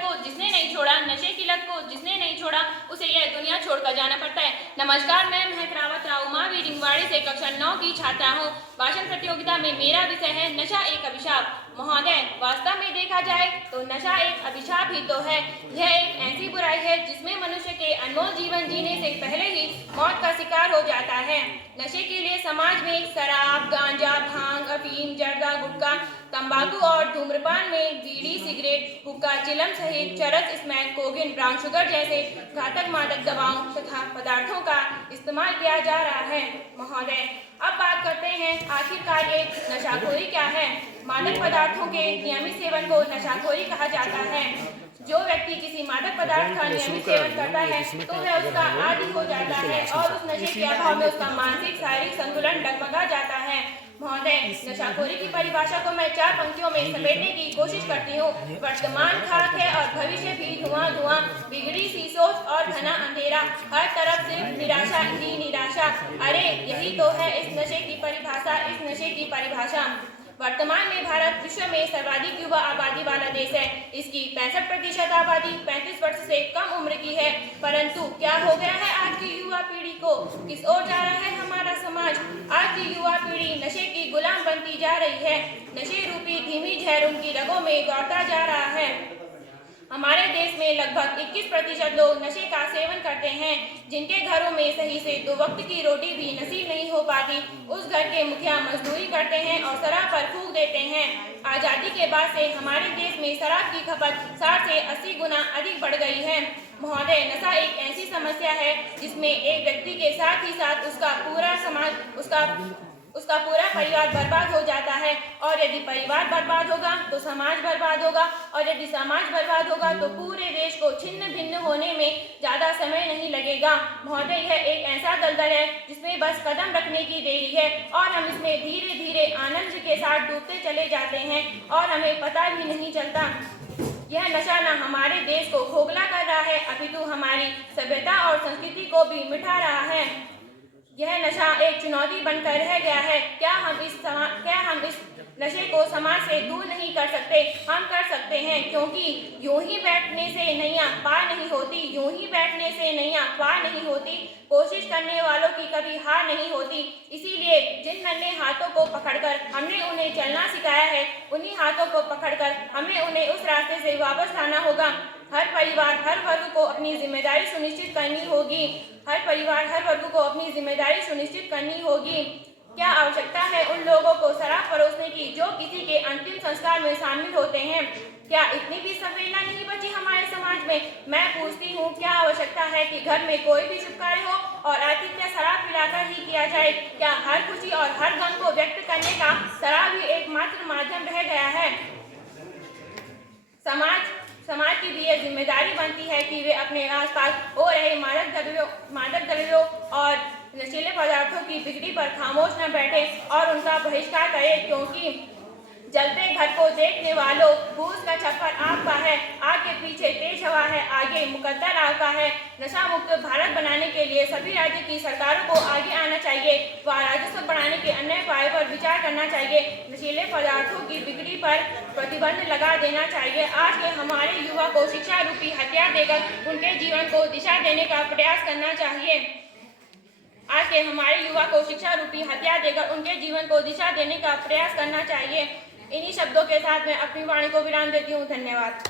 को जिसने नहीं छोड़ा, नशे की लत को जिसने नहीं छोड़ा, उसे यह दुनिया छोड़कर जाना पड़ता है। नमस्कार, मैं महक रावत राव उमावी रिंगवाड़ी से कक्षा 9 की छात्रा हूँ। भाषण प्रतियोगिता में मेरा विषय है नशा एक अभिशाप। महोदय, वास्तव में देखा जाए तो नशा एक अभिशाप ही तो है। यह एक ऐसी बुराई है जिसमें मनुष्य के अनमोल जीवन जीने से पहले ही मौत का शिकार हो जाता है। नशे के लिए समाज में शराब, गांजा, भांग, अफीम, जर्दा, गुटखा, तंबाकू और धूम्रपान में बीड़ी, सिगरेट, हुक्का, चिलम सहित चरस, स्मैक, कोकीन, ब्राउन शुगर जैसे घातक मादक दवाओं तथा पदार्थों का इस्तेमाल किया जा रहा है। महोदय, अब बात करते हैं आखिरकार ये नशाखोरी क्या है। मादक पदार्थों के नियमित सेवन को नशाखोरी कहा जाता है। जो व्यक्ति किसी मादक पदार्थ का नियमित सेवन करता है तो वह उसका आदी हो जाता है और उस नशे के अभाव में उसका मानसिक शारीरिक संतुलन डगमगा जाता है। महोदय, नशाखोरी की परिभाषा को मैं 4 पंक्तियों में समेटने की कोशिश करती हूँ। वर्तमान खाक है और भविष्य भी धुआं धुआं, बिगड़ी सी सोच और घना अंधेरा, हर तरफ सिर्फ निराशा ही निराशा। अरे यही तो है इस नशे की परिभाषा, इस नशे की परिभाषा। वर्तमान में भारत विश्व में सर्वाधिक युवा आबादी वाला देश है। इसकी 65% आबादी 35 वर्ष से कम उम्र की है। परंतु क्या हो गया है आज की युवा पीढ़ी को? किस ओर जा रहा है हमारा समाज? आज की युवा पीढ़ी नशे की गुलाम बनती जा रही है। नशे रूपी धीमी जहर उनकी रगों में दौड़ता जा रहा है। हमारे देश में लगभग 21% लोग नशे का सेवन करते हैं। जिनके घरों में सही से 2 वक्त की रोटी भी नसीब नहीं हो पाती, उस घर के मुखिया मजदूरी करते हैं और शराब पर फूंक देते हैं। आज़ादी के बाद से हमारे देश में शराब की खपत 60 से 80 गुना अधिक बढ़ गई है। महोदय, नशा एक ऐसी समस्या है जिसमें एक व्यक्ति के साथ ही साथ उसका पूरा समाज, उसका पूरा परिवार बर्बाद हो जाता है। और यदि परिवार बर्बाद होगा तो समाज बर्बाद होगा, और यदि समाज बर्बाद होगा तो पूरे देश को छिन्न भिन्न होने में ज़्यादा समय नहीं लगेगा। महोदय, यह एक ऐसा दलदल है जिसमें बस कदम रखने की देरी है और हम इसमें धीरे धीरे आनंद के साथ डूबते चले जाते हैं और हमें पता भी नहीं चलता। यह नशा न हमारे देश को खोखला कर रहा है अपितु हमारी सभ्यता और संस्कृति को भी मिटा रहा है। यह नशा एक चुनौती बनकर रह गया है। क्या हम इस नशे को समाज से दूर नहीं कर सकते? हम कर सकते हैं, क्योंकि यूं ही बैठने से नैया पार नहीं होती, यूं ही बैठने से नैया पार नहीं होती। कोशिश करने वालों की कभी हार नहीं होती। इसीलिए जिन नन्हे हाथों को पकड़कर हमने उन्हें चलना सिखाया है, उन्हीं हाथों को पकड़कर हमें उन्हें उस रास्ते से वापस लाना होगा। हर परिवार, हर वर्ग को अपनी जिम्मेदारी सुनिश्चित करनी होगी। हर परिवार, हर वर्ग को अपनी जिम्मेदारी सुनिश्चित करनी होगी। क्या आवश्यकता है उन लोगों को शराब परोसने की जो किसी के अंतिम संस्कार में शामिल होते हैं? क्या इतनी भी संवेदना नहीं बची हमारे समाज में? मैं पूछती हूँ, क्या आवश्यकता है कि घर में कोई भी शुभ कार्य हो और आतिथ्य शराब पिलाकर ही किया जाए? क्या हर खुशी और हर गम को व्यक्त करने का शराब ही एकमात्र माध्यम रह गया है? समाज की भी यह जिम्मेदारी बनती है कि वे अपने आसपास हो रहे मादक द्रव्यों और नशीले पदार्थों की बिक्री पर खामोश न बैठे और उनका बहिष्कार करें, क्योंकि जलते घर को देखने वालों, फूस का छप्पर आग का है, आग के पीछे तेज हवा है, आगे मुकद्दर आग का है। नशा मुक्त भारत बनाने के लिए सभी राज्य की सरकारों को आगे आना चाहिए व राजस्व बढ़ाने के अन्य उपायों पर विचार करना चाहिए। नशीले पदार्थों की बिक्री पर प्रतिबंध लगा देना चाहिए। आज के हमारे युवा को शिक्षा रूपी हथियार देकर उनके जीवन को दिशा देने का प्रयास करना चाहिए। आज के हमारे युवा को शिक्षा रूपी हथियार देकर उनके जीवन को दिशा देने का प्रयास करना चाहिए। इन्हीं शब्दों के साथ मैं अपनी वाणी को विराम देती हूँ। धन्यवाद।